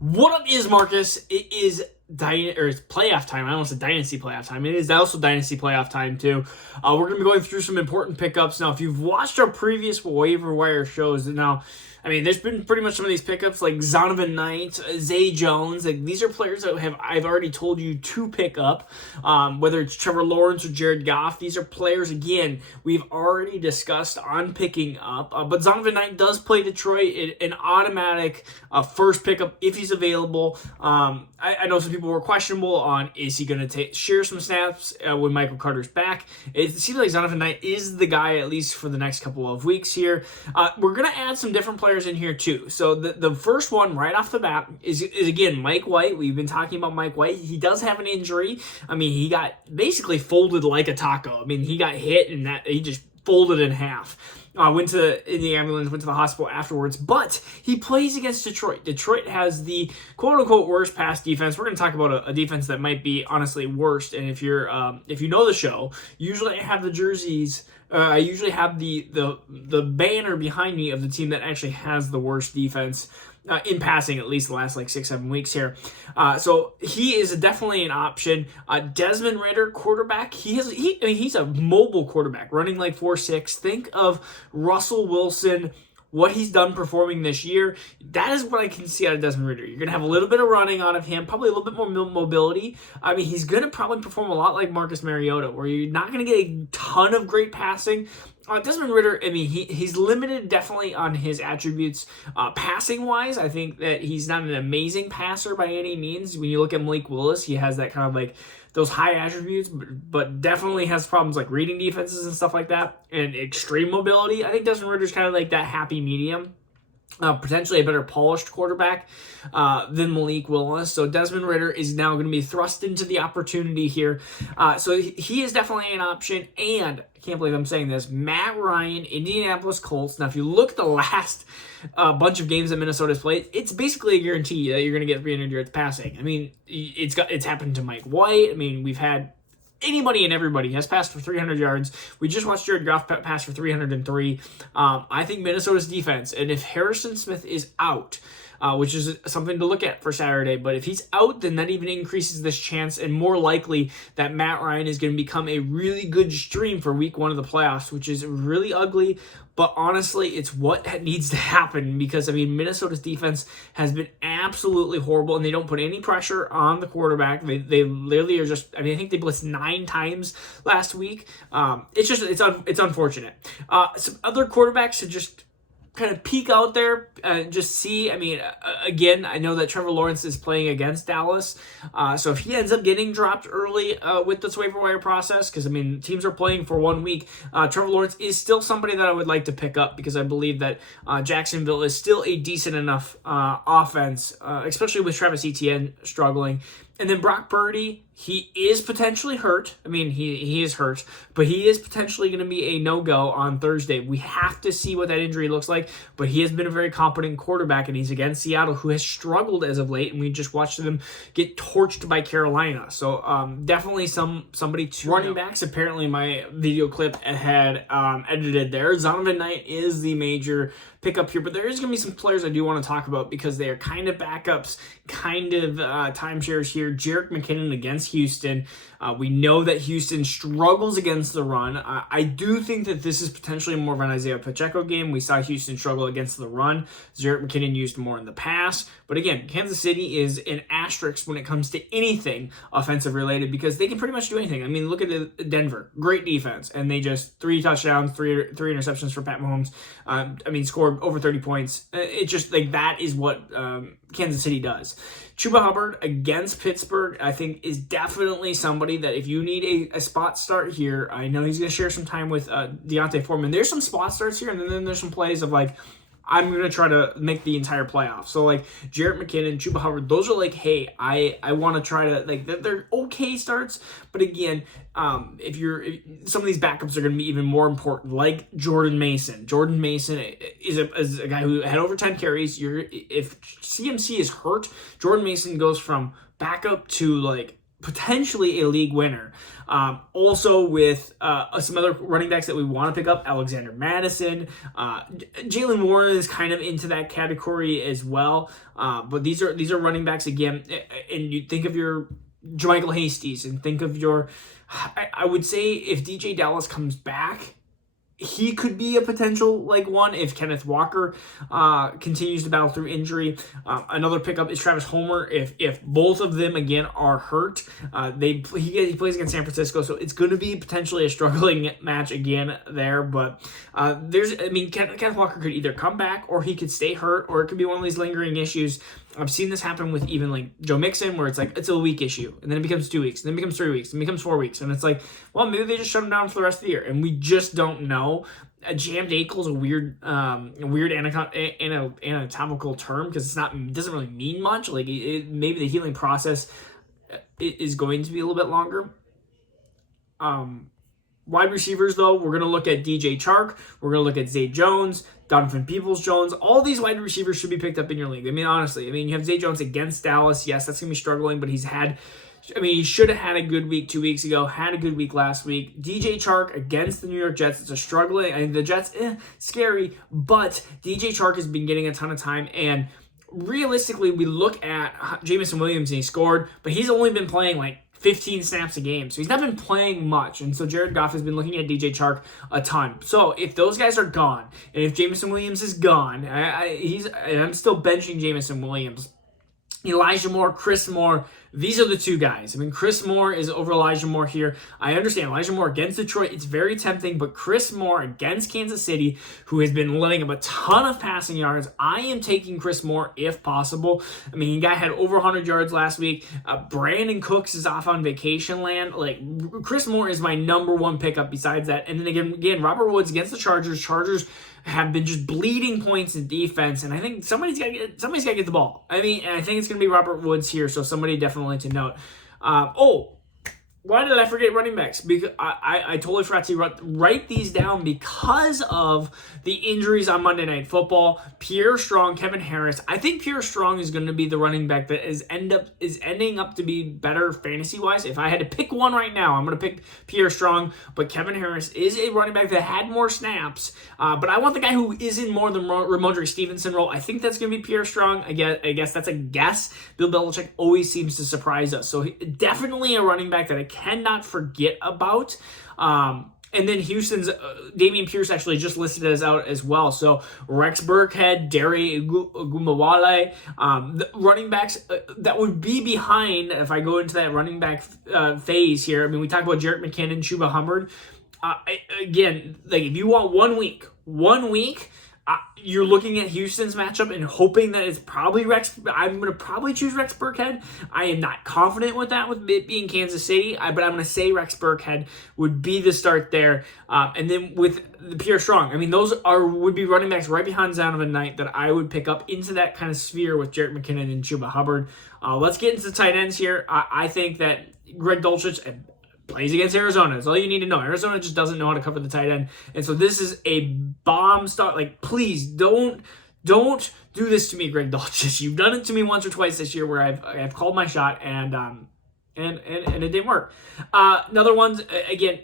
What up is Marcus? It is it's playoff time. I almost said dynasty playoff time. It is also dynasty playoff time too. We're going to be going through some important pickups. Now, if you've watched our previous waiver wire shows, there's been pretty much some of these pickups like Zonovan Knight, Zay Jones. Like, these are players that I've already told you to pick up, whether it's Trevor Lawrence or Jared Goff. These are players, again, we've already discussed on picking up. But Zonovan Knight does play Detroit, an automatic first pickup if he's available. I know some people were questionable on, is he going to share some snaps when Michael Carter's back? It seems like Zonovan Knight is the guy, at least for the next couple of weeks here. We're going to add some different players in here too. So the first one right off the bat is again Mike White. We've been talking about Mike White. He does have an injury. He got basically folded like a taco. He got hit and that he just folded in half. Went to the ambulance, went to the hospital afterwards, but he plays against Detroit. Detroit has the quote-unquote worst pass defense. We're going to talk about a defense that might be honestly worst. And if you know the show, usually I have the jerseys. I usually have the banner behind me of the team that actually has the worst defense in passing, at least the last 6-7 weeks here. So he is definitely an option. Desmond Ridder, quarterback. He's a mobile quarterback, running 4.6. Think of Russell Wilson, what he's done performing this year. That is what I can see out of Desmond Ridder. You're going to have a little bit of running out of him, probably a little bit more mobility. He's going to probably perform a lot like Marcus Mariota, where you're not going to get a ton of great passing. Desmond Ridder, he's limited definitely on his attributes passing-wise. I think that he's not an amazing passer by any means. When you look at Malik Willis, he has that kind of those high attributes, but definitely has problems like reading defenses and stuff like that, and extreme mobility. I think Desmond Ridder's kind of that happy medium. Potentially a better polished quarterback than Malik Willis. So Desmond Ridder is now going to be thrust into the opportunity here. So he is definitely an option. And I can't believe I'm saying this, Matt Ryan, Indianapolis Colts. Now, if you look at the last bunch of games that Minnesota's played, it's basically a guarantee that you're going to get 300 yards passing. It's happened to Mike White. We've had anybody and everybody has passed for 300 yards. We just watched Jared Goff pass for 303. I think Minnesota's defense, and if Harrison Smith is out, which is something to look at for Saturday, but if he's out, then that even increases this chance, and more likely that Matt Ryan is going to become a really good stream for week 1 of the playoffs, which is really ugly. But honestly, it's what needs to happen because, Minnesota's defense has been absolutely horrible, and they don't put any pressure on the quarterback. They literally are just, I think they blitzed 9 times last week. It's unfortunate. Some other quarterbacks to just kind of peek out there and just see. Again, I know that Trevor Lawrence is playing against Dallas, so if he ends up getting dropped early with this waiver wire process, because teams are playing for 1 week, Trevor Lawrence is still somebody that I would like to pick up because I believe that Jacksonville is still a decent enough offense, especially with Travis Etienne struggling. And then Brock Purdy, he is potentially hurt. He is hurt, but he is potentially going to be a no-go on Thursday. We have to see what that injury looks like, but he has been a very competent quarterback, and he's against Seattle, who has struggled as of late, and we just watched them get torched by Carolina. So definitely somebody to running backs. Apparently my video clip had edited there. Zonovan Knight is the major pickup here, but there is going to be some players I do want to talk about because they are kind of backups, kind of timeshares here. Jerick McKinnon against Houston. We know that Houston struggles against the run. I do think that this is potentially more of an Isaiah Pacheco game. We saw Houston struggle against the run. Jerick McKinnon used more in the pass. But again, Kansas City is an asterisk when it comes to anything offensive related because they can pretty much do anything. Look at Denver. Great defense. And they just 3 touchdowns, three interceptions for Pat Mahomes. Scored over 30 points. It's just that is what Kansas City does. Chuba Hubbard against Pittsburgh, I think, is definitely somebody that if you need a spot start here, I know he's going to share some time with Deontay Foreman. There's some spot starts here, and then there's some plays of I'm going to try to make the entire playoff. So, Jerick McKinnon, Chuba Hubbard, those are hey, I want to try to, they're okay starts. But again, if some of these backups are going to be even more important, like Jordan Mason. Jordan Mason is a guy who had over 10 carries. If CMC is hurt, Jordan Mason goes from backup to, potentially a league winner. Also with some other running backs that we want to pick up, Alexander Madison, Jalen Warren is kind of into that category as well. But these are running backs again, and you think of your JaMycal Hasties and think of your, I would say if DJ Dallas comes back, he could be a potential one if Kenneth Walker continues to battle through injury. Another pickup is Travis Homer. If both of them again are hurt, he plays against San Francisco, so it's going to be potentially a struggling match again there. But Kenneth Walker could either come back or he could stay hurt, or it could be one of these lingering issues. I've seen this happen with even Joe Mixon, where it's a week issue, and then it becomes 2 weeks, and then it becomes 3 weeks, and it becomes 4 weeks, and it's well, maybe they just shut him down for the rest of the year, and we just don't know. A jammed ankle is a weird anatomical term because it doesn't really mean much. Maybe the healing process is going to be a little bit longer. Wide receivers, though, we're going to look at DJ Chark. We're going to look at Zay Jones, Donovan Peoples-Jones. All these wide receivers should be picked up in your league. Honestly, you have Zay Jones against Dallas. Yes, that's going to be struggling, but he should have had a good week 2 weeks ago, had a good week last week. DJ Chark against the New York Jets. It's a struggling. The Jets, scary, but DJ Chark has been getting a ton of time, and realistically, we look at Jameson Williams, and he scored, but he's only been playing 15 snaps a game. So he's not been playing much. And so Jared Goff has been looking at DJ Chark a ton. So if those guys are gone, and if Jameson Williams is gone, I'm still benching Jameson Williams. Elijah Moore, Chris Moore, these are the two guys. Chris Moore is over Elijah Moore here. I understand Elijah Moore against Detroit, it's very tempting, but Chris Moore against Kansas City, who has been letting up a ton of passing yards, I am taking Chris Moore if possible. The guy had over 100 yards last week. Brandon Cooks is off on vacation land. Chris Moore is my number one pickup besides that. And then again, Robert Woods against the Chargers. Chargers have been just bleeding points in defense, and I think somebody's got to get the ball. I think it's going to be Robert Woods here, so somebody definitely to note. Why did I forget running backs? Because I totally forgot to write these down because of the injuries on Monday Night Football. Pierre Strong, Kevin Harris. I think Pierre Strong is going to be the running back that is ending up to be better fantasy-wise. If I had to pick one right now, I'm going to pick Pierre Strong. But Kevin Harris is a running back that had more snaps. But I want the guy who is in more than Ramondre Stevenson role. I think that's going to be Pierre Strong. I guess that's a guess. Bill Belichick always seems to surprise us. So definitely a running back that I cannot forget about. And then Houston's Damian Pierce actually just listed as out as well. So Rex Burkhead, Dare Ogunbowale, the running backs that would be behind if I go into that running back phase here. We talk about Jerick McKinnon, Chuba Hubbard. Again, if you want 1 week, you're looking at Houston's matchup and hoping that it's probably Rex. I'm going to probably choose Rex Burkhead. I am not confident with that, with it being Kansas City, but I'm going to say Rex Burkhead would be the start there. And then with the Pierre Strong, those would be running backs right behind Zonovan Knight that I would pick up into that kind of sphere with Jerick McKinnon and Chuba Hubbard. Let's get into the tight ends here. I think that Greg Dulcich plays against Arizona. That's all you need to know. Arizona just doesn't know how to cover the tight end. And so this is a bomb start. Please don't do this to me, Greg Dulcich. You've done it to me once or twice this year where I've called my shot and it didn't work. Another one, again,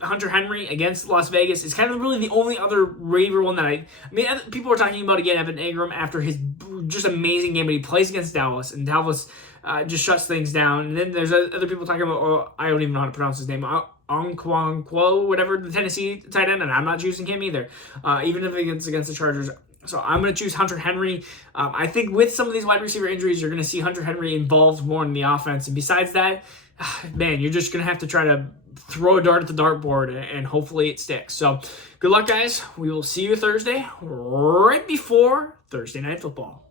Hunter Henry against Las Vegas is kind of really the only other waiver one that people are talking about, again, Evan Engram after his just amazing game, but he plays against Dallas, and Dallas just shuts things down. And then there's other people talking about, I don't even know how to pronounce his name, Onkwonkwo, whatever, the Tennessee tight end, and I'm not choosing him either, even if it's against the Chargers. So I'm going to choose Hunter Henry. I think with some of these wide receiver injuries, you're going to see Hunter Henry involved more in the offense. And besides that, man, you're just going to have to try to throw a dart at the dartboard and hopefully it sticks. So good luck, guys. We will see you Thursday right before Thursday Night Football.